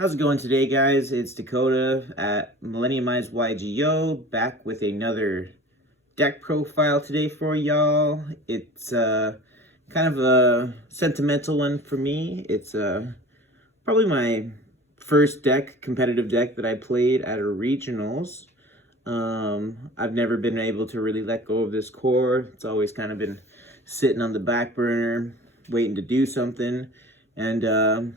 How's it going today, guys? It's Dakota at Millenniumized YGO, back with another deck profile today for y'all. It's kind of a sentimental one for me. It's probably my first competitive deck that I played at a regionals. I've never been able to really let go of this core. It's always kind of been sitting on the back burner, waiting to do something, and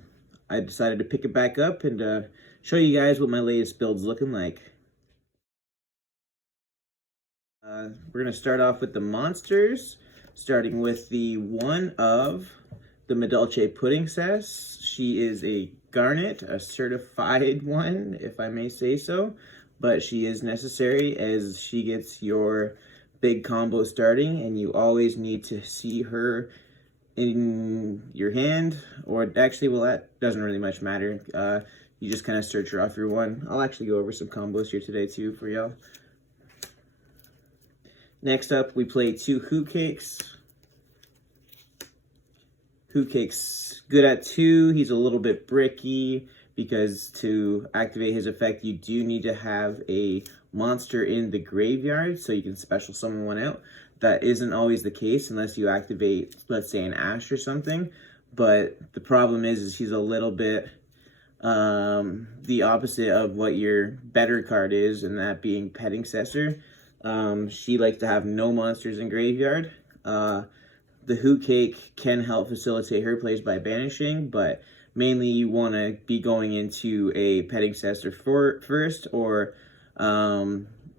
I decided to pick it back up and show you guys what my latest build's looking like. We're going to start off with the monsters, starting with the one of the Madolche Pudding Cess. She is a Garnet, a certified one, if I may say so, but she is necessary as she gets your big combo starting, and you always need to see her in your hand, or actually, well, that doesn't really much matter. You just kind of search her off your one. I'll actually go over some combos here today too for y'all. Next up, we play two Hoot Cakes. Hoot Cake's good at 2. He's a little bit bricky because to activate his effect, you do need to have a monster in the graveyard so you can special summon one out. That isn't always the case unless you activate, let's say, an Ash or something. But the problem is he's a little bit the opposite of what your better card is, and that being Petting Cessor. She likes to have no monsters in graveyard. The Hoot Cake can help facilitate her plays by banishing, but mainly you want to be going into a Petting Cessor first, or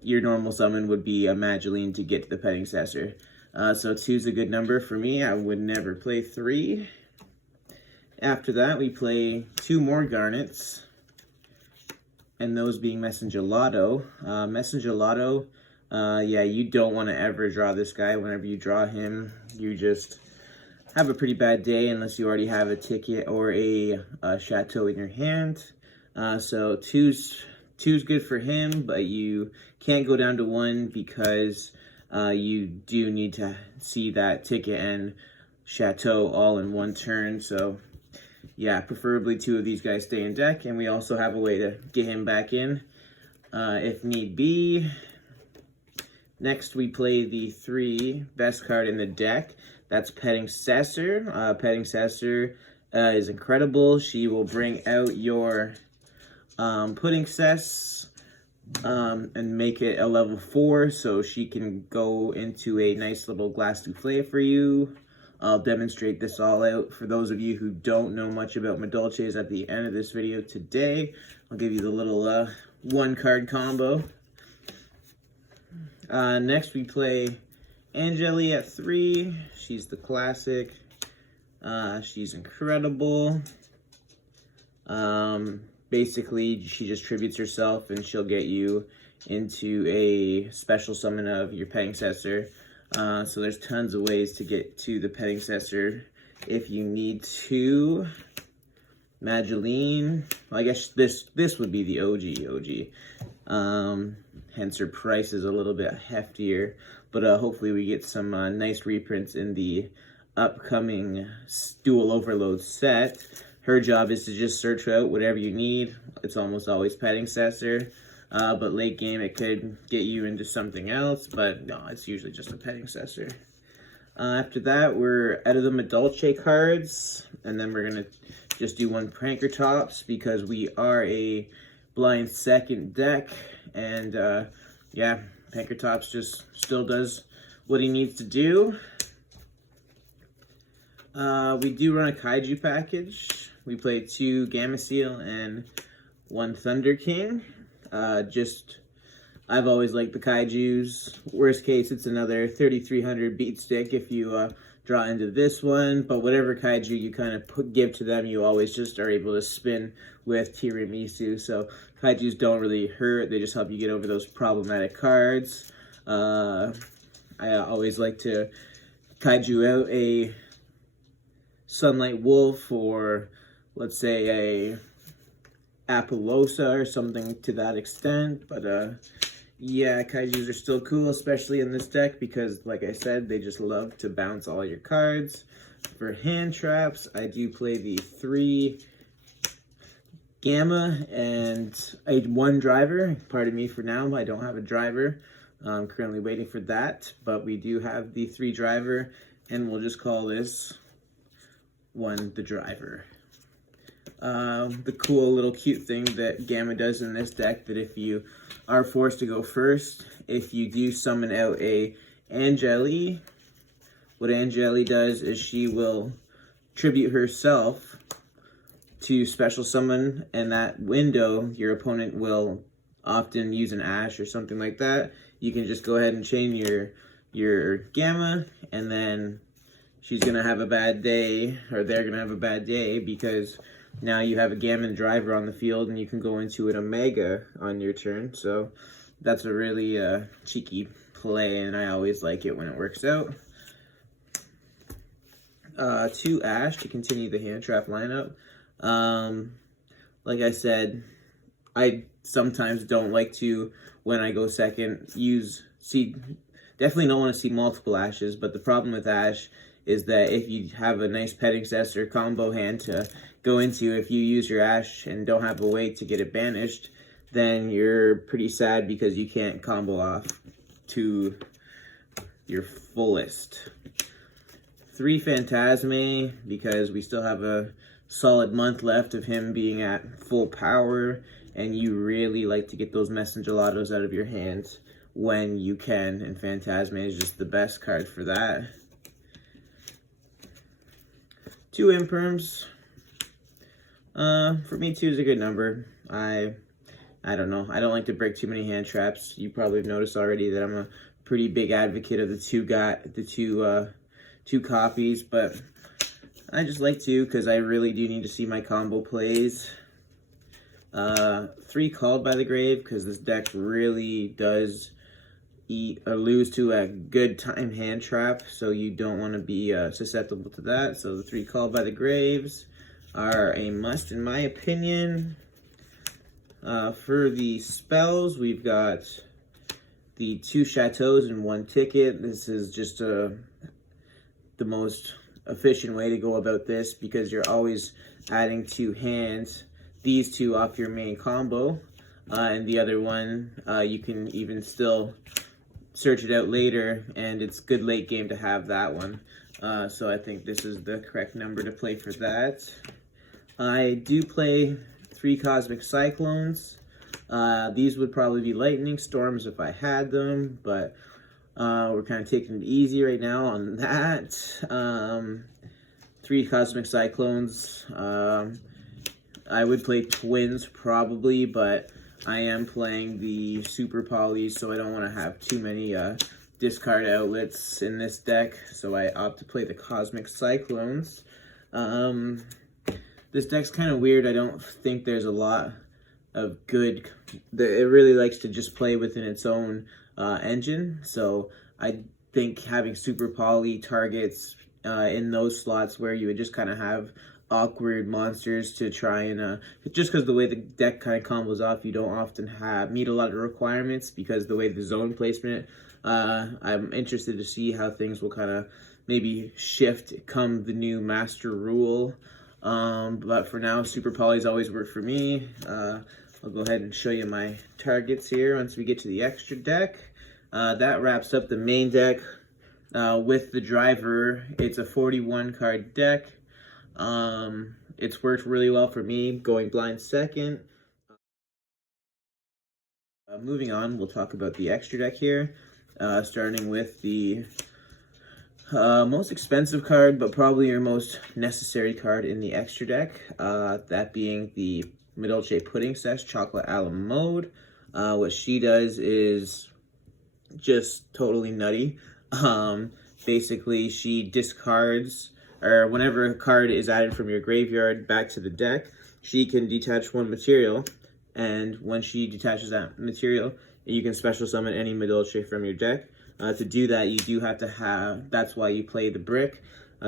your normal summon would be a Madeline to get to the Petting Cessor. So 2's a good number for me. I would never play 3. After that, we play 2 more Garnets, and those being Messenger Lotto. Messenger Lotto, yeah, you don't want to ever draw this guy. Whenever you draw him, you just have a pretty bad day unless you already have a ticket or a chateau in your hand. So 2's good for him, but you can't go down to 1 because you do need to see that ticket and chateau all in one turn. So yeah, preferably 2 of these guys stay in deck, and we also have a way to get him back in if need be. Next, we play the 3 best card in the deck. That's Petting Cessor. Petting Cessor is incredible. She will bring out your Pudding Cess and make it a level 4, so she can go into a nice little glass souffle for you. I'll demonstrate this all out for those of you who don't know much about Madolches at the end of this video today. I'll give you the little 1-card combo. Next, we play Angeli at 3. She's the classic. She's incredible. Basically, she just tributes herself, and she'll get you into a special summon of your Petting Cessor. So there's tons of ways to get to the Petting Cessor if you need to. Madeline, well, I guess this would be the OG. Hence her price is a little bit heftier, but hopefully we get some nice reprints in the upcoming Duel Overload set. Her job is to just search out whatever you need. It's almost always Petting Cessor, but late game it could get you into something else, but no, it's usually just a Petting Cessor. After that, we're out of the Madolche cards, and then we're going to just do 1 Pranker Tops because we are a blind second deck, and yeah, Pranker Tops just still does what he needs to do. We do run a Kaiju package. We play 2 Gamma Seal and 1 Thunder King. I've always liked the Kaijus. Worst case, it's another 3300 beat stick if you draw into this one. But whatever Kaiju you kind of give to them, you always just are able to spin with Tiramisu. So Kaijus don't really hurt. They just help you get over those problematic cards. I always like to Kaiju out a Sunlight Wolf, or let's say a Apollosa or something to that extent. But yeah, Kaijus are still cool, especially in this deck because, like I said, they just love to bounce all your cards. For hand traps, I do play the 3 Gamma and one driver. Pardon me for now, I don't have a driver. I'm currently waiting for that, but we do have the 3 driver, and we'll just call this one the driver. The cool little cute thing that Gamma does in this deck, that if you are forced to go first, if you do summon out a Angeli, what Angeli does is she will tribute herself to special summon, and that window your opponent will often use an Ash or something like that. You can just go ahead and chain your Gamma, and then she's gonna have a bad day, or they're gonna have a bad day, because now you have a Gamma driver on the field, and you can go into an Omega on your turn. So that's a really cheeky play, and I always like it when it works out. 2 Ash to continue the hand trap lineup. Like I said, I sometimes don't like to, when I go second, definitely don't want to see multiple Ashes, but the problem with Ash is that if you have a nice petting cess or combo hand to go into, if you use your Ash and don't have a way to get it banished, then you're pretty sad because you can't combo off to your fullest. 3 Phantasme, because we still have a solid month left of him being at full power, and you really like to get those Messengelados out of your hands when you can, and Phantasme is just the best card for that. 2 Imperms. For me, 2 is a good number. I don't know. I don't like to break too many hand traps. You probably have noticed already that I'm a pretty big advocate of the two copies, but I just like 2 because I really do need to see my combo plays. 3 Called by the Grave, because this deck really does eat or lose to a good time hand trap, so you don't want to be susceptible to that. So the 3 Called by the Graves are a must in my opinion. For the spells, we've got the 2 Chateaus and 1 Ticket. This is just the most efficient way to go about this, because you're always adding 2 hands, these 2 off your main combo, and the other one you can even still search it out later, and it's good late game to have that one. So I think this is the correct number to play for that. I do play 3 Cosmic Cyclones. These would probably be Lightning Storms if I had them, but we're kind of taking it easy right now on that. 3 Cosmic Cyclones. I would play Twins probably, but I am playing the Super Polys, so I don't want to have too many discard outlets in this deck, so I opt to play the Cosmic Cyclones. This deck's kind of weird. I don't think there's a lot of good. It really likes to just play within its own engine, so I think having Super Poly targets in those slots where you would just kind of have awkward monsters to try and just because the way the deck kind of combos off, you don't often meet a lot of requirements, because the way the zone placement, I'm interested to see how things will kind of maybe shift come the new master rule. But for now, Super Polys always work for me. I'll go ahead and show you my targets here once we get to the extra deck. That wraps up the main deck. With the driver, it's a 41 card deck. It's worked really well for me, going blind second. Moving on, we'll talk about the extra deck here, starting with the most expensive card, but probably your most necessary card in the extra deck, that being the Madolche Pudding Cess Chocolate Alum Mode. What she does is just totally nutty. Basically, she discards, or whenever a card is added from your graveyard back to the deck, she can detach 1 material, and when she detaches that material, you can special summon any Madolche from your deck. To do that, you do have to have, that's why you play the brick,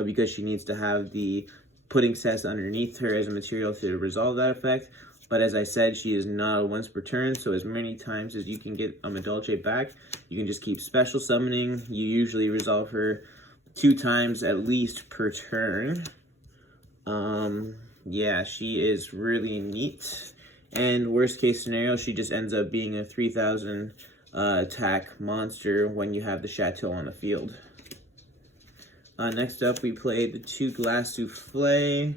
because she needs to have the Pudding Cess underneath her as a material to resolve that effect. But as I said, she is not a once per turn, so as many times as you can get a Madolche back, you can just keep special summoning. You usually resolve her 2 times at least per turn. Yeah, she is really neat. And worst case scenario, she just ends up being a 3000 attack monster when you have the Chateau on the field. Next up, we played the 2 Glass Souffle.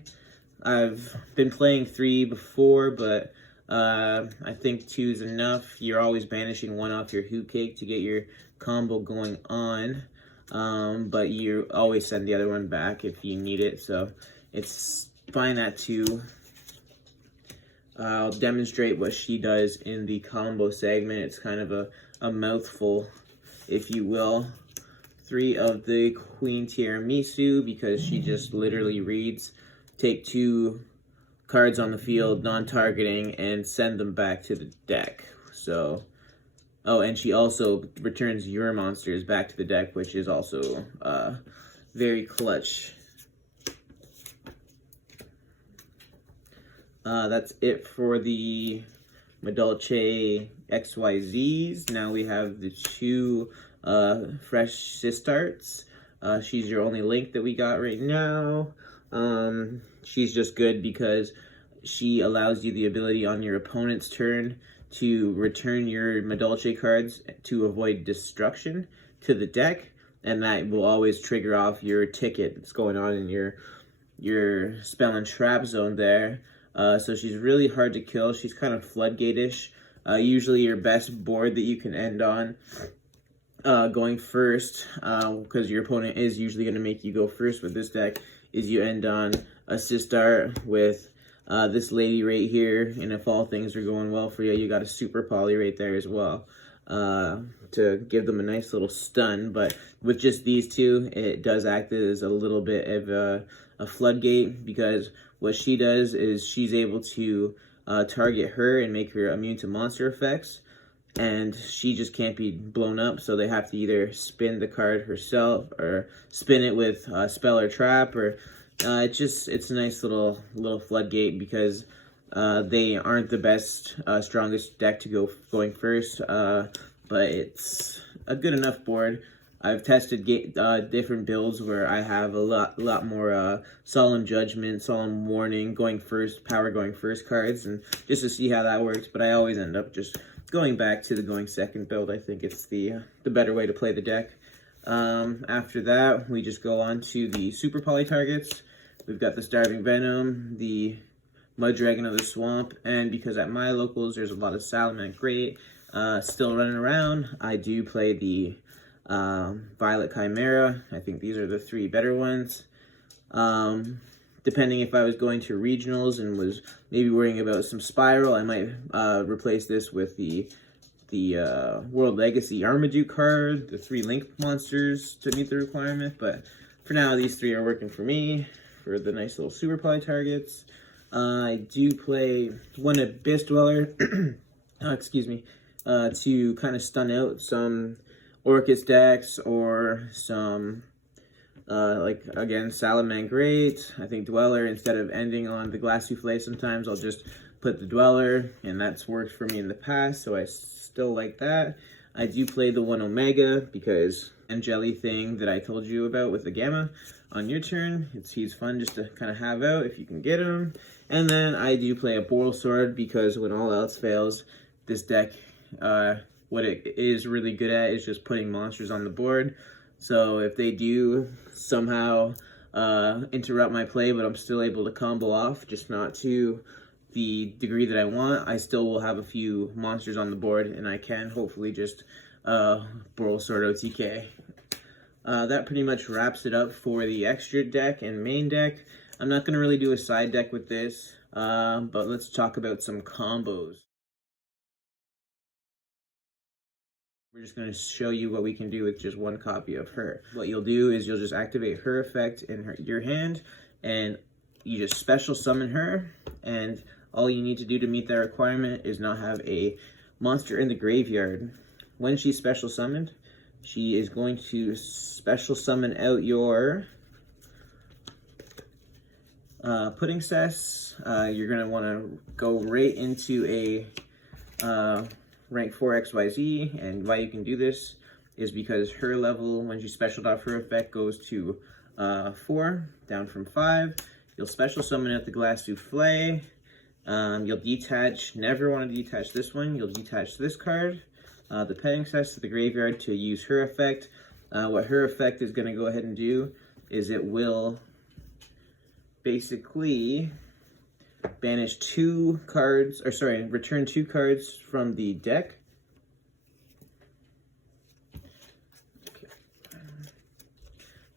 I've been playing 3 before, but I think 2 is enough. You're always banishing 1 off your Hoot Cake to get your combo going on, but you always send the other one back if you need it, so it's fine at 2. I'll demonstrate what she does in the combo segment. It's kind of a mouthful, if you will. 3 of the Queen Tiramisu, because she just literally reads, take 2 cards on the field, non-targeting, and send them back to the deck. So, oh, and she also returns your monsters back to the deck, which is also very clutch. That's it for the Madolche XYZs. Now we have the 2 fresh Sistarts. She's your only link that we got right now. She's just good because she allows you the ability on your opponent's turn to return your Madolche cards to avoid destruction to the deck, and that will always trigger off your ticket that's going on in your spell and trap zone there. So she's really hard to kill. She's kind of floodgate-ish. Usually your best board that you can end on going first, because your opponent is usually going to make you go first with this deck, is you end on a Sistart with this lady right here, and if all things are going well for you, you got a Super Poly right there as well, to give them a nice little stun. But with just these 2, it does act as a little bit of a floodgate, because what she does is she's able to target her and make her immune to monster effects, and she just can't be blown up, so they have to either spin the card herself or spin it with spell or trap, or it's a nice little floodgate, because they aren't the best strongest deck to going first, but it's a good enough board. I've tested different builds where I have a lot more Solemn Judgment, Solemn Warning going first, Power going first cards, and just to see how that works. But I always end up just going back to the going second build. I think it's the better way to play the deck. After that, we just go on to the Super Poly targets. We've got the Starving Venom, the Mud Dragon of the Swamp, and because at my locals there's a lot of Salamander Great still running around, I do play the Violet Chimera. I think these are the 3 better ones. Depending if I was going to regionals and was maybe worrying about some Spiral, I might replace this with the World Legacy Armaduke card, the 3 Link monsters to meet the requirement. But for now, these 3 are working for me for the nice little Super Poly targets. I do play 1 Abyss Dweller, excuse me, to kind of stun out some Orcus decks or some, like, again, Salamander Great. I think Dweller, instead of ending on the Glass Souffle sometimes, I'll just put the Dweller, and that's worked for me in the past, so I still like that. I do play the 1 Omega, because Angeli thing that I told you about with the Gamma on your turn, he's fun just to kind of have out if you can get him. And then I do play a Boral Sword, because when all else fails, this deck, what it is really good at is just putting monsters on the board. So if they do somehow interrupt my play, but I'm still able to combo off, just not to the degree that I want, I still will have a few monsters on the board, and I can hopefully just Boral Sword OTK. That pretty much wraps it up for the extra deck and main deck. I'm not going to really do a side deck with this, but let's talk about some combos. We're just going to show you what we can do with just 1 copy of her. What you'll do is you'll just activate her effect in your hand, and you just special summon her, and all you need to do to meet that requirement is not have a monster in the graveyard. When she's special summoned, she is going to special summon out your Pudding Cess. You're going to want to go right into a rank 4 XYZ, and why you can do this is because her level, when she specialed off her effect, goes to 4, down from 5. You'll special summon at the Glass Souffle. You'll detach, never want to detach this one. You'll detach this card, the petting access to the graveyard to use her effect. What her effect is going to go ahead and do is it will basically banish 2 cards, or sorry, return 2 cards from the deck.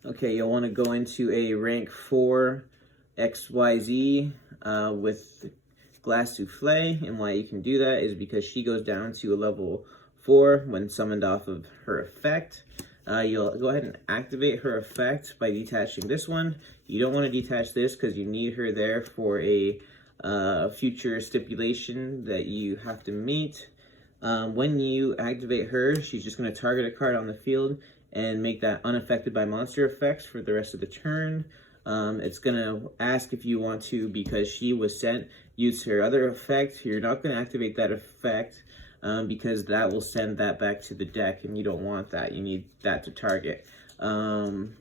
Okay, you'll want to go into a rank 4 XYZ with Glass Souffle, and why you can do that is because she goes down to a level 4 when summoned off of her effect. You'll go ahead and activate her effect by detaching this one. You don't want to detach this because you need her there for a future stipulation that you have to meet. When you activate her, she's just going to target a card on the field and make that unaffected by monster effects for the rest of the turn. It's going to ask if you want to, because she was sent, use her other effect. You're not going to activate that effect because that will send that back to the deck, and you don't want that. You need that to target.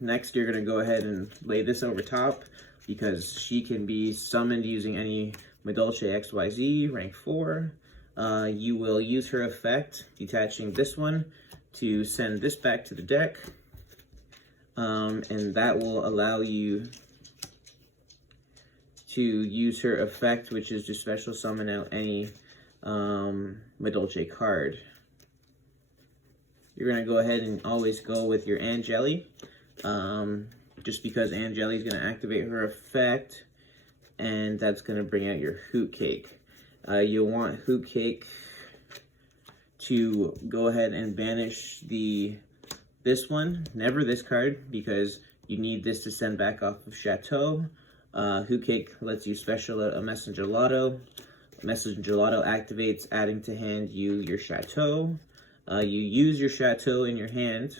Next, you're going to go ahead and lay this over top because she can be summoned using any Madolche XYZ, rank 4. You will use her effect, detaching this one, to send this back to the deck. And that will allow you to use her effect, which is to special summon out any Madolche card. You're going to go ahead and always go with your Angeli, just because Angeli is going to activate her effect, and that's going to bring out your Hoot Cake. You'll want Hoot Cake to go ahead and banish this one, never this card, because you need this to send back off of Chateau. Hoot Cake lets you special out a Messenger Lotto. Messenger Lotto activates, adding to hand your Chateau. You use your Chateau in your hand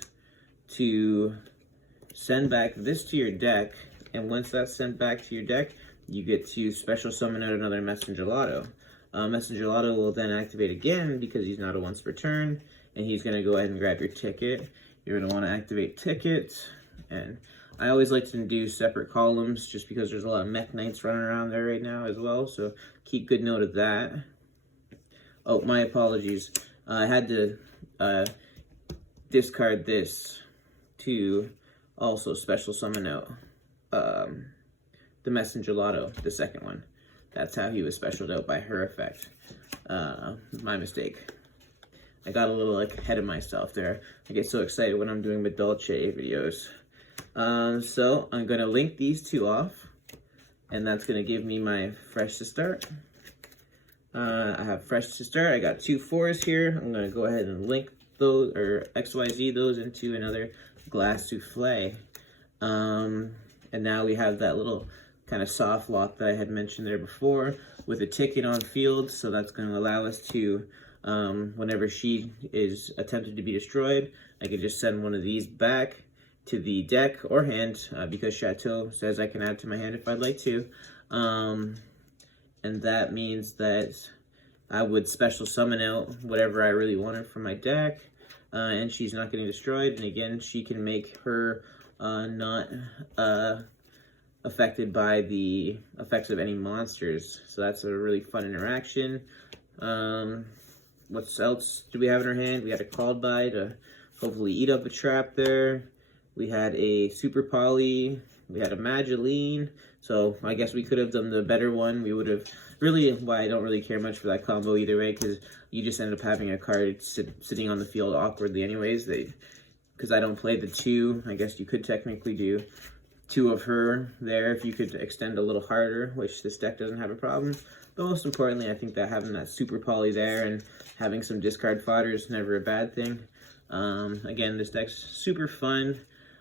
to send back this to your deck, and once that's sent back to your deck, you get to special summon out another Messenger Lotto. Messenger Lotto will then activate again because he's not a once per turn, and he's going to go ahead and grab your ticket. You're going to want to activate ticket, and I always like to do separate columns just because there's a lot of Mech Knights running around there right now as well, so keep good note of that. Oh, my apologies. I had to discard this to also special summon out the Messenger Lotto, the second one. That's how he was specialed out by her effect. My mistake. I got a little ahead of myself there. I get so excited when I'm doing Madolche videos. So I'm going to link these 2 off, and that's going to give me my fresh to start. I have fresh to start. I got 2 4s here. I'm going to go ahead and link those, or XYZ those, into another Glass Souffle. And now we have that little kind of soft lock that I had mentioned there before with a ticket on field, so that's going to allow us to, whenever she is attempted to be destroyed, I can just send one of these back to the deck or hand, because Chateau says I can add to my hand if I'd like to. And that means that I would special summon out whatever I really wanted from my deck, and she's not getting destroyed, and again, she can make her not affected by the effects of any monsters. So that's a really fun interaction. What else do we have in our hand? We had a Called By to hopefully eat up a trap there. We had a Super Poly. We had a Mageline. So I guess we could have done the better one. We would have really, I don't really care much for that combo either way, because you just end up having a card sitting on the field awkwardly anyways. Because I don't play the 2, I guess you could technically do 2 of her there if you could extend a little harder, which this deck doesn't have a problem. But most importantly, I think that having that Super Poly there and having some discard fodder is never a bad thing. Again, this deck's super fun.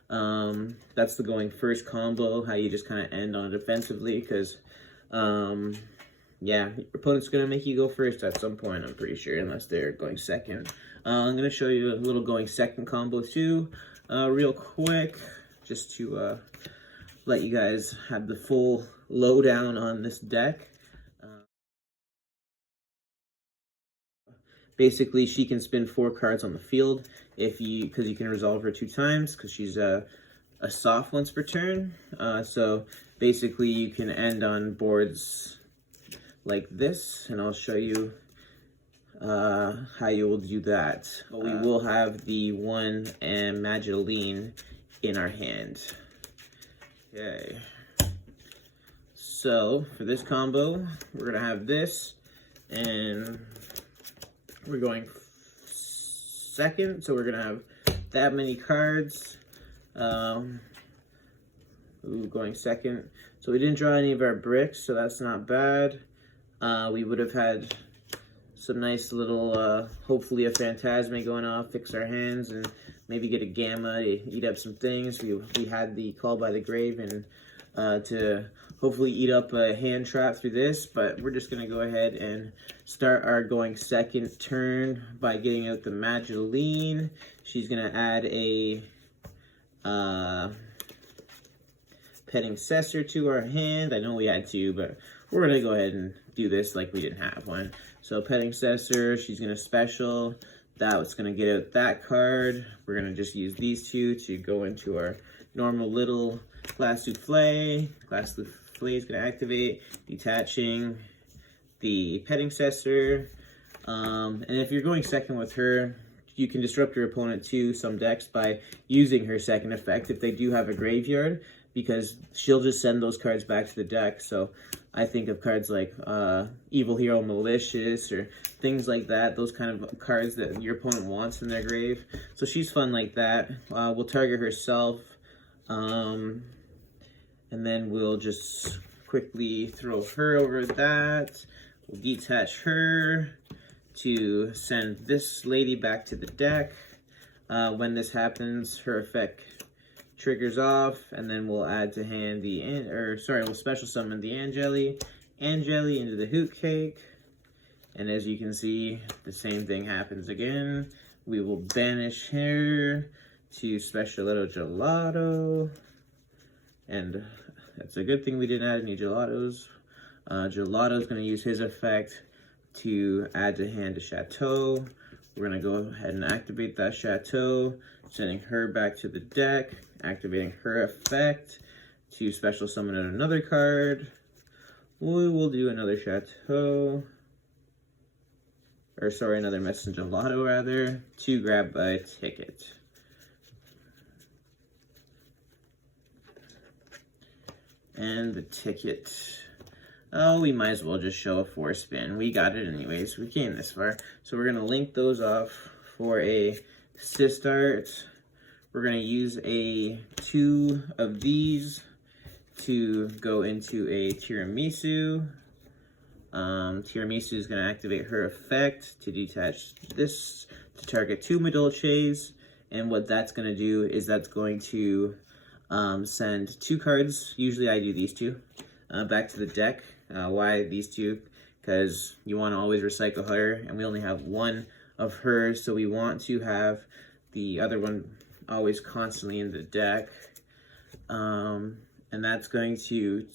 That's the going first combo, how you just kind of end on it defensively, because yeah, your opponent's going to make you go first at some point, I'm pretty sure, unless they're going second. I'm going to show you a little going second combo too, real quick, just to let you guys have the full lowdown on this deck. Basically, she can spin 4 cards on the field because you can resolve her 2 times because she's a soft once per turn. So basically, you can end on boards like this, and I'll show you how you will do that. We will have the 1 and Madolche in our hand. Okay. So for this combo, we're gonna have this, and we're going second, so we're gonna have that many cards. Going second. So we didn't draw any of our bricks, so that's not bad. We would have had some nice little, hopefully a Phantasme going off, fix our hands, and maybe get a Gamma to eat up some things. We had the Call by the Grave and to hopefully eat up a hand trap through this, but we're just going to go ahead and start our going second turn by getting out the Madolche. She's going to add a Petting Cessor to our hand. I know we had two, but we're going to go ahead and do this like we didn't have one. So Petting Cessor, she's going to special. That's going to get out that card. We're going to just use these two to go into our normal little Glass Souffle. Glass Souffle is going to activate, detaching the Petting Cessor. And if you're going second with her, you can disrupt your opponent to some decks by using her second effect if they do have a graveyard, because she'll just send those cards back to the deck. So I think of cards like Evil Hero Malicious or things like that, those kind of cards that your opponent wants in their grave. So she's fun like that. We'll target herself, and then we'll just quickly throw her over that. We'll detach her to send this lady back to the deck. When this happens, her effect triggers off, and then we'll add to hand the, we'll special summon the Angeli into the Hoot Cake. And as you can see, the same thing happens again. We will banish her to special little Gelato. And that's a good thing we didn't add any Gelatos. Gelato's going to use his effect to add to hand a Chateau. We're going to go ahead and activate that Chateau, sending her back to the deck, activating her effect to special summon another card. We will do another Chateau, or sorry, another Messenger Gelato rather, to grab a ticket. And the ticket, oh, we might as well just show a 4-spin. We got it anyways. We came this far. So we're going to link those off for a Sistart. We're going to use 2 of these to go into a Tiramisu. Tiramisu is going to activate her effect to detach this to target 2 Madolches. And what that's going to do is that's going to send 2 cards. Usually I do these 2 back to the deck. Why these 2? Because you want to always recycle her, and we only have 1 of her, so we want to have the other one always constantly in the deck. And that's going to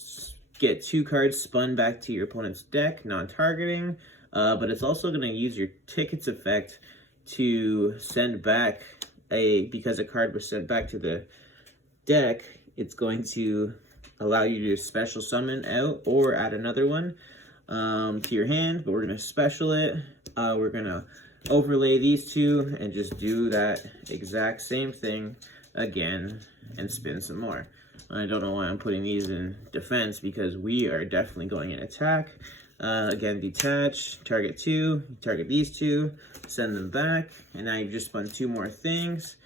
get 2 cards spun back to your opponent's deck, non-targeting, but it's also going to use your tickets effect to send back because a card was sent back to the deck, it's going to allow you to special summon out or add another one to your hand, but we're going to special it. We're going to overlay these 2 and just do that exact same thing again and spin some more. I don't know why I'm putting these in defense, because we are definitely going in attack. Again, detach, target 2, target these 2, send them back, and now you've just spun 2 more things.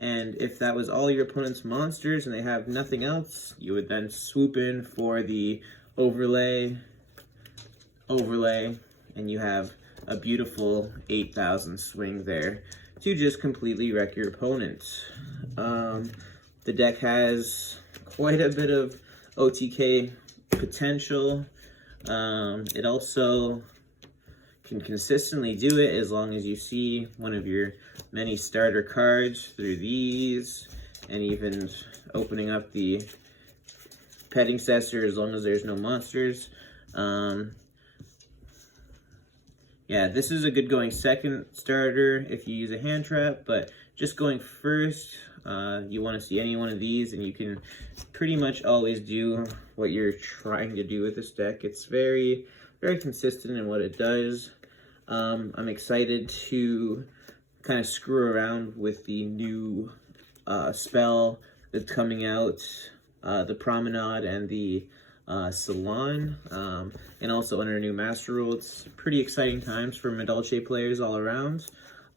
And if that was all your opponent's monsters and they have nothing else, you would then swoop in for the overlay, and you have a beautiful 8,000 swing there to just completely wreck your opponent. The deck has quite a bit of OTK potential. It also can consistently do it as long as you see one of your many starter cards through these, and even opening up the Petting Cessor as long as there's no monsters. Yeah, this is a good going second starter if you use a hand trap, but just going first, you want to see any one of these, and you can pretty much always do what you're trying to do with this deck. It's very very consistent in what it does. I'm excited to kind of screw around with the new spell that's coming out, the Promenade and the Salon, and also under a new master rule. It's pretty exciting times for Madolche players all around.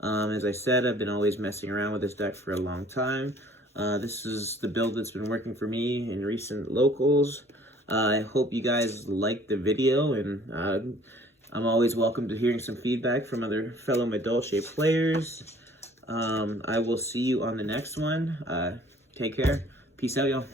As I said, I've been always messing around with this deck for a long time. This is the build that's been working for me in recent locals. I hope you guys liked the video, and I'm always welcome to hearing some feedback from other fellow Madolche players. I will see you on the next one. Take care. Peace out, y'all.